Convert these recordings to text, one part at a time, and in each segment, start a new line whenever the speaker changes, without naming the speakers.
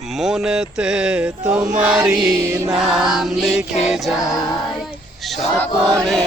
মনেতে তোমারই নাম লিখে যায় স্বপনে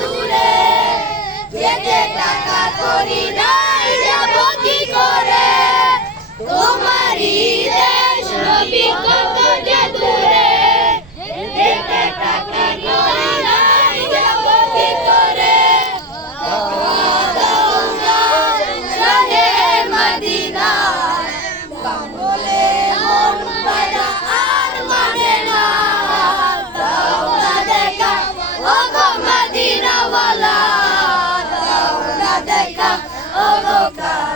টাকা করি নাই ও